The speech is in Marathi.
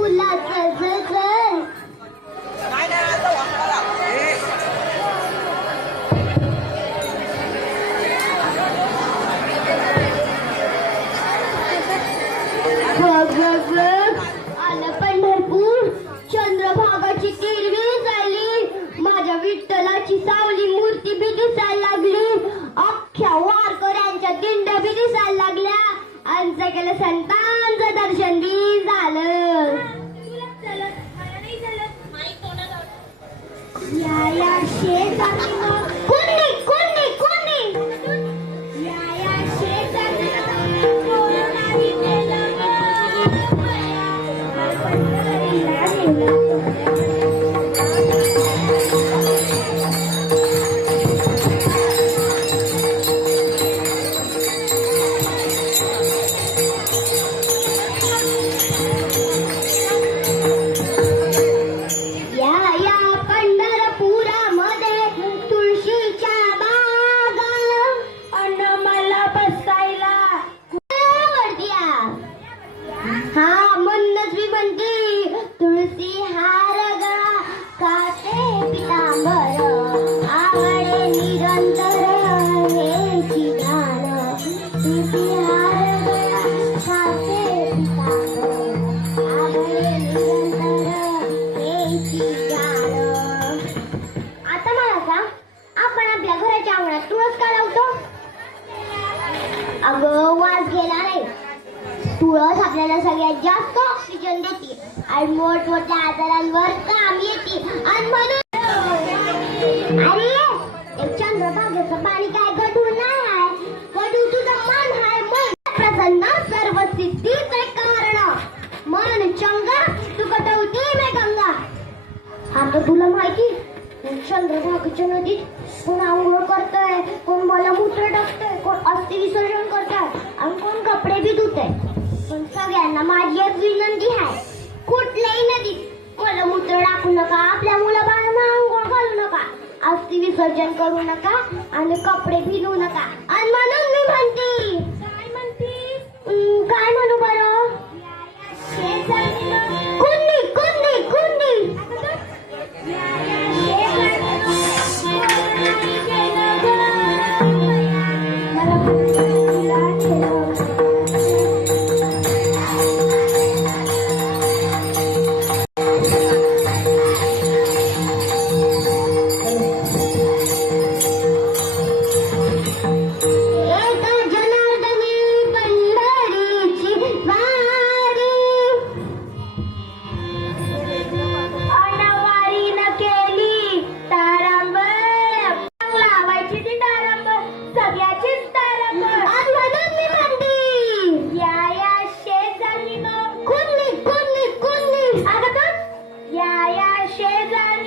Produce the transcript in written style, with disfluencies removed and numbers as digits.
फुलाचं जगल. आलं पंढरपूर, चंद्रभागाची तिरवी झाली, माझ्या विठ्ठलाची सावली मूर्ती बी दिसायला लागली, अख्ख्या वारकऱ्यांच्या दिंड्या बी दिसायला लागल्या, आणि सगळ्या संतांचं दर्शन बी झालं. या शेजारी कोणी कोणी कोणी या शेजारी अगं वास गेला नाही. तुळस आपल्याला सगळ्यात जास्त ऑक्सिजन देते आणि मोठमोठ्या आजारांवर काम येते. आणि म्हणून अरे चंद्रभागेचं पाणी काय गढूळ नाही आहे, गढूळ तुझं मन आहे. मन प्रसन्न सर्व सिद्धीचे कारण, मन चंगा तू कटवती मे गंगा. आता तुला माहिती चंद्रभागेच्या नदीत कोण आंघोळ करतंय, कोण मलमूत्र टाकतंय, कोण अस्थि विसर्जन करतंय आणि कोण कपडे बी धुतंय. पण सगळ्यांना माझी एक विनंती आहे, कुठल्याही नदीत मलमूत्र टाकू नका, आपल्या मुलाबाळांना आंघोळ घालू नका, अस्थि विसर्जन करू नका आणि कपडे बी धुवू नका. आणि म्हणून मी म्हणते, काय म्हणू बरं, कुंडी कुंडी कुंडी शेजारी